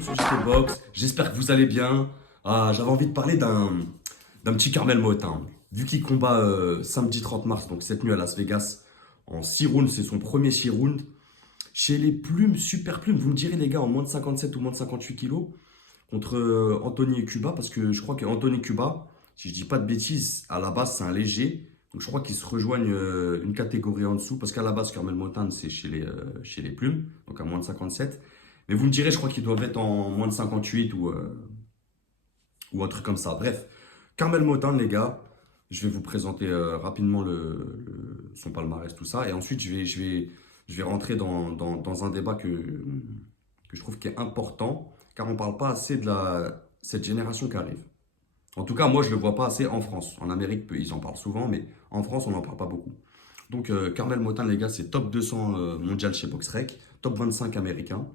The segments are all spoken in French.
YouTube sur JT Box. J'espère que vous allez bien. J'avais envie de parler d'un petit Carmel Motin. Vu qu'il combat samedi 30 mars, donc cette nuit à Las Vegas, en 6 rounds, c'est son premier 6 rounds. Chez les plumes, super plumes, vous me direz les gars, en moins de 57 ou moins de 58 kilos, contre Anthony Cuba, parce que je crois que Anthony Cuba, si je dis pas de bêtises, à la base c'est un léger. Donc je crois qu'ils se rejoignent une catégorie en dessous, parce qu'à la base, Carmel Motin, c'est chez les plumes, donc à moins de 57. Mais vous me direz, je crois qu'ils doivent être en moins de 58 ou un truc comme ça. Bref, Carmel Motin, les gars, je vais vous présenter rapidement son palmarès, tout ça. Et ensuite, je vais rentrer dans un débat que je trouve qui est important, car on ne parle pas assez de cette génération qui arrive. En tout cas, moi, je ne le vois pas assez en France. En Amérique, ils en parlent souvent, mais en France, on n'en parle pas beaucoup. Donc, Carmel Motin, les gars, c'est top 200 mondial chez BoxRec, top 25 américain.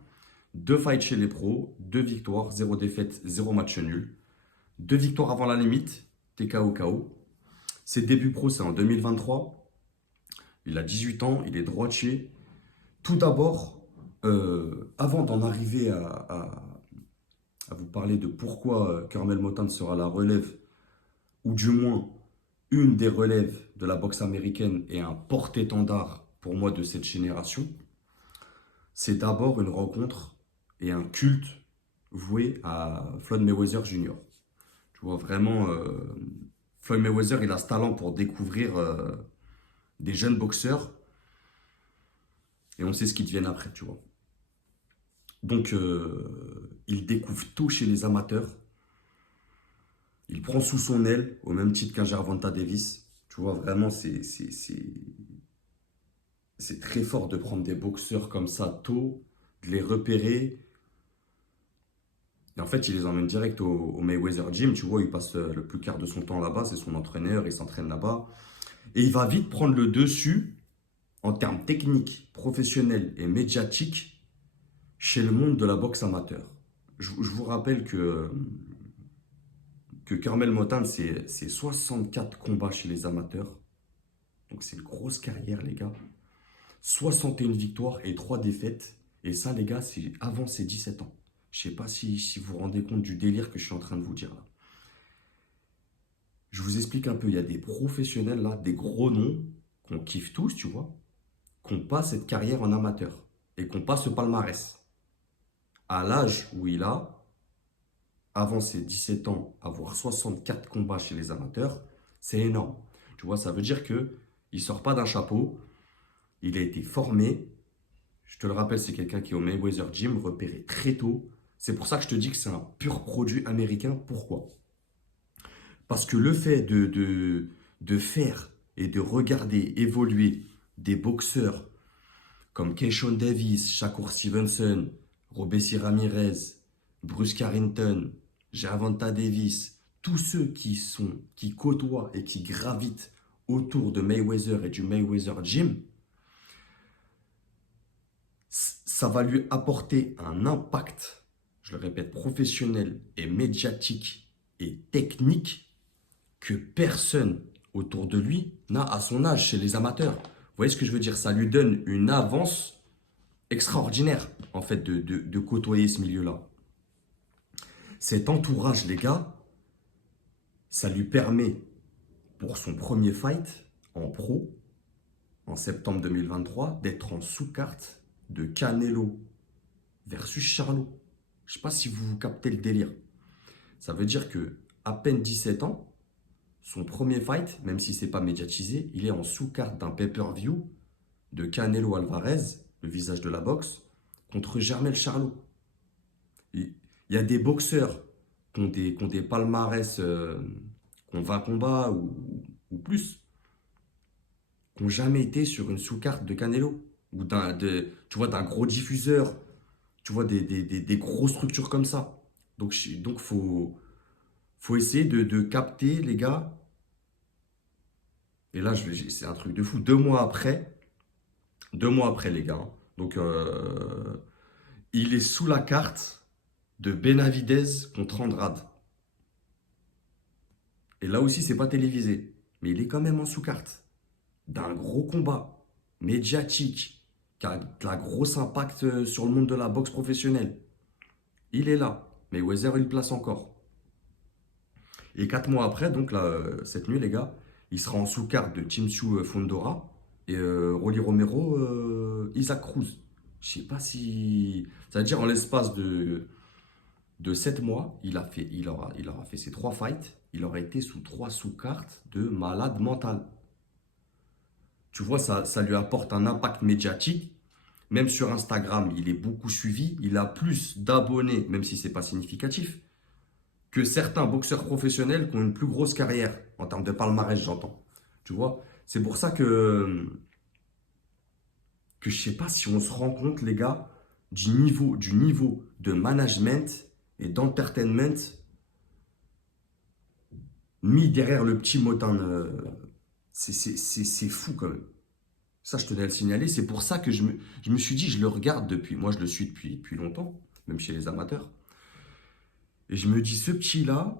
2 fights chez les pros, 2 victoires, 0 défaite, 0 match nul. 2 victoires avant la limite, TKO KO. Ses débuts pro, c'est en 2023. Il a 18 ans, il est droitier. Tout d'abord, avant d'en arriver à vous parler de pourquoi Carmel Motin sera la relève, ou du moins une des relèves de la boxe américaine et un porte-étendard pour moi de cette génération, c'est d'abord une rencontre et un culte voué à Floyd Mayweather Jr. Tu vois, vraiment, Floyd Mayweather, il a ce talent pour découvrir des jeunes boxeurs et on sait ce qu'ils deviennent après, tu vois. Donc, il découvre tout chez les amateurs. Il prend sous son aile, au même titre qu'un Gervonta Davis. Tu vois, vraiment, c'est très fort de prendre des boxeurs comme ça tôt, de les repérer. Et en fait, il les emmène direct au Mayweather Gym. Tu vois, il passe le plus quart de son temps là-bas. C'est son entraîneur, il s'entraîne là-bas. Et il va vite prendre le dessus en termes techniques, professionnels et médiatiques chez le monde de la boxe amateur. Je vous rappelle que Carmel Motin, c'est 64 combats chez les amateurs. Donc c'est une grosse carrière, les gars. 61 victoires et 3 défaites. Et ça, les gars, c'est avant ses 17 ans. Je ne sais pas si vous vous rendez compte du délire que je suis en train de vous dire là. Je vous explique un peu. Il y a des professionnels là, des gros noms, qu'on kiffe tous, tu vois, qu'on passe cette carrière en amateur et qu'on passe ce palmarès. À l'âge où il a, avant ses 17 ans, avoir 64 combats chez les amateurs, c'est énorme. Tu vois, ça veut dire qu'il ne sort pas d'un chapeau. Il a été formé. Je te le rappelle, c'est quelqu'un qui est au Mayweather Gym, repéré très tôt. C'est pour ça que je te dis que c'est un pur produit américain. Pourquoi? Parce que le fait de faire et de regarder évoluer des boxeurs comme Keishon Davis, Shakur Stevenson, Robécy Ramirez, Bruce Carrington, Gervonta Davis, tous ceux qui côtoient et qui gravitent autour de Mayweather et du Mayweather Gym, ça va lui apporter un impact, je le répète, professionnel et médiatique et technique que personne autour de lui n'a à son âge chez les amateurs. Vous voyez ce que je veux dire? Ça lui donne une avance extraordinaire, en fait, de côtoyer ce milieu-là. Cet entourage, les gars, ça lui permet, pour son premier fight en pro, en septembre 2023, d'être en sous-carte de Canelo versus Charlo. Je ne sais pas si vous captez le délire. Ça veut dire que à peine 17 ans, son premier fight, même si ce n'est pas médiatisé, il est en sous-carte d'un pay-per-view de Canelo Alvarez, le visage de la boxe, contre Jermell Charlo. Il y a des boxeurs qui ont des palmarès, qui ont 20 combats ou plus, qui n'ont jamais été sur une sous-carte de Canelo. Ou tu vois, d'un gros diffuseur, tu vois, des grosses structures comme ça. Donc, faut essayer de capter, les gars. Et là, c'est un truc de fou. 2 mois après, les gars. Hein. Donc, il est sous la carte de Benavidez contre Andrade. Et là aussi, c'est pas télévisé. Mais il est quand même en sous-carte d'un gros combat médiatique qui a de la grosse impact sur le monde de la boxe professionnelle. il est là. Mayweather, il place encore. Et 4 mois après, donc là, cette nuit, les gars, il sera en sous-carte de Timchu Fondora et Rolly Romero, Isaac Cruz. Je sais pas si. Ça veut dire en l'espace de 7 mois, il aura fait ses 3 fights. Il aura été sous 3 sous-cartes de malade mental. Tu vois, ça lui apporte un impact médiatique. Même sur Instagram, il est beaucoup suivi. Il a plus d'abonnés, même si c'est pas significatif, que certains boxeurs professionnels qui ont une plus grosse carrière, en termes de palmarès, j'entends. Tu vois, c'est pour ça que je sais pas si on se rend compte, les gars, du niveau de management et d'entertainment mis derrière le petit Motin. C'est fou quand même. Ça, je tenais à le signaler. C'est pour ça que je me suis dit, je le regarde depuis. Moi, je le suis depuis longtemps, même chez les amateurs. Et je me dis, ce petit-là,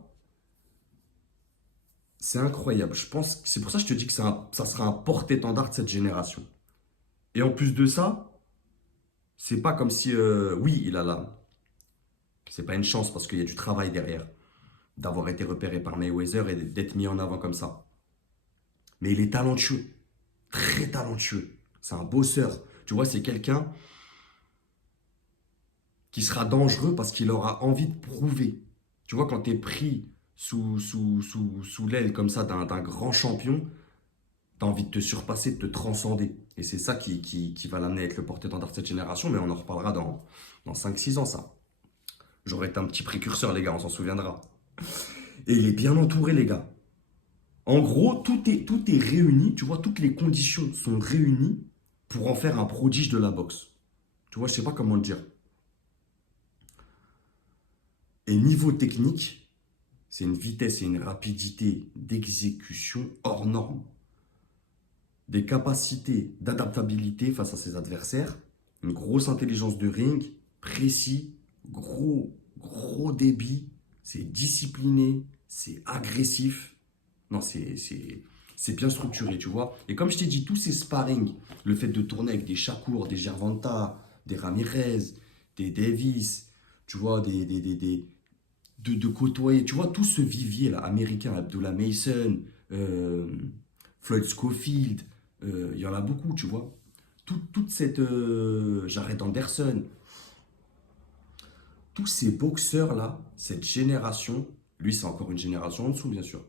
c'est incroyable. Je pense, c'est pour ça que je te dis que ça sera un porte-étendard de cette génération. Et en plus de ça, c'est pas comme si, oui, il a là. C'est pas une chance parce qu'il y a du travail derrière d'avoir été repéré par Mayweather et d'être mis en avant comme ça. Mais il est talentueux, très talentueux. C'est un bosseur. Tu vois, c'est quelqu'un qui sera dangereux parce qu'il aura envie de prouver. Tu vois, quand tu es pris sous l'aile comme ça d'un grand champion, tu as envie de te surpasser, de te transcender. Et c'est ça qui va l'amener à être le porte-étendard de cette génération, mais on en reparlera dans 5-6 ans, ça. J'aurais été un petit précurseur, les gars, on s'en souviendra. Et il est bien entouré, les gars. En gros, tout est réuni, tu vois, toutes les conditions sont réunies pour en faire un prodige de la boxe. Tu vois, je sais pas comment le dire. Et niveau technique, c'est une vitesse et une rapidité d'exécution hors norme. Des capacités d'adaptabilité face à ses adversaires, une grosse intelligence de ring, précis, gros débit, c'est discipliné, c'est agressif. Non, c'est bien structuré, tu vois. Et comme je t'ai dit, tous ces sparring, le fait de tourner avec des Shakur, des Gervonta, des Ramirez, des Davis, tu vois, de côtoyer, tu vois, tout ce vivier là, américain, Abdullah Mason, Floyd Schofield, il y en a beaucoup, tu vois. Toute cette Jared Anderson, tous ces boxeurs là, cette génération, lui c'est encore une génération en dessous, bien sûr.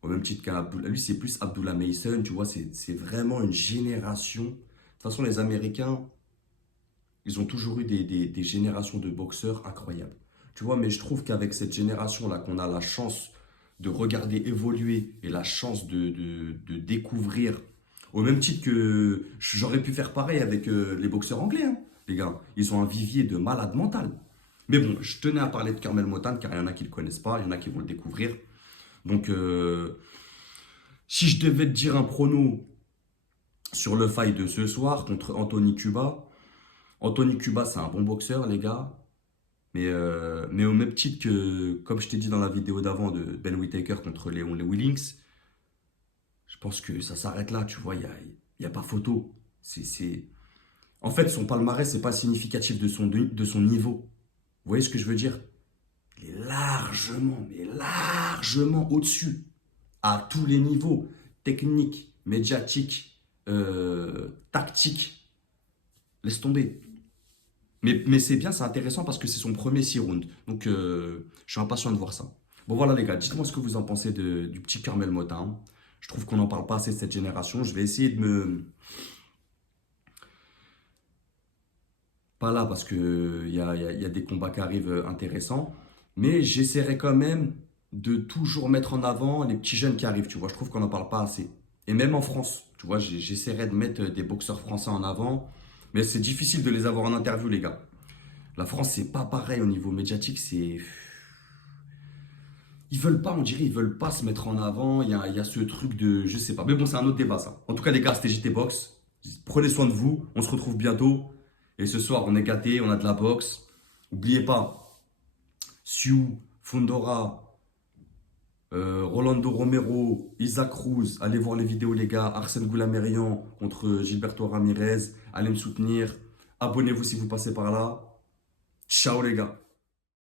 Au même titre qu'Abdullah, lui c'est plus Abdullah Mason, tu vois, c'est vraiment une génération. De toute façon, les Américains, ils ont toujours eu des générations de boxeurs incroyables. Tu vois, mais je trouve qu'avec cette génération-là, qu'on a la chance de regarder évoluer et la chance de découvrir, au même titre que j'aurais pu faire pareil avec les boxeurs anglais, hein, les gars. Ils ont un vivier de malade mental. Mais bon, je tenais à parler de Carmel Motan car il y en a qui ne le connaissent pas, il y en a qui vont le découvrir. Donc, si je devais te dire un prono sur le fight de ce soir contre Anthony Cuba, c'est un bon boxeur, les gars. Mais au même titre que, comme je t'ai dit dans la vidéo d'avant de Ben Whittaker contre Léon Lewillings, je pense que ça s'arrête là, tu vois, il y a pas photo. En fait, son palmarès, c'est pas significatif de son niveau. Vous voyez ce que je veux dire? Il est largement, mais largement au-dessus, à tous les niveaux, technique, médiatique, tactique. Laisse tomber. Mais c'est bien, c'est intéressant parce que c'est son premier 6 rounds. Donc, je suis impatient de voir ça. Bon, voilà, les gars, dites-moi ce que vous en pensez du petit Carmel Motin. Je trouve qu'on n'en parle pas assez de cette génération. Je vais essayer de me. Pas là parce qu'il y a des combats qui arrivent intéressants. Mais j'essaierai quand même de toujours mettre en avant les petits jeunes qui arrivent. Tu vois, je trouve qu'on n'en parle pas assez. Et même en France, tu vois, j'essaierai de mettre des boxeurs français en avant. Mais c'est difficile de les avoir en interview, les gars. La France, c'est pas pareil au niveau médiatique. Ils veulent pas, on dirait, ils veulent pas se mettre en avant. Il y a ce truc de. Je sais pas. Mais bon, c'est un autre débat, ça. En tout cas, les gars, c'était JT Box. Prenez soin de vous. On se retrouve bientôt. Et ce soir, on est gâtés, on a de la boxe. N'oubliez pas, Sioux, Fondora, Rolando Romero, Isaac Cruz. Allez voir les vidéos, les gars. Arsène Goulamerian contre Gilberto Ramirez. Allez me soutenir. Abonnez-vous si vous passez par là. Ciao, les gars.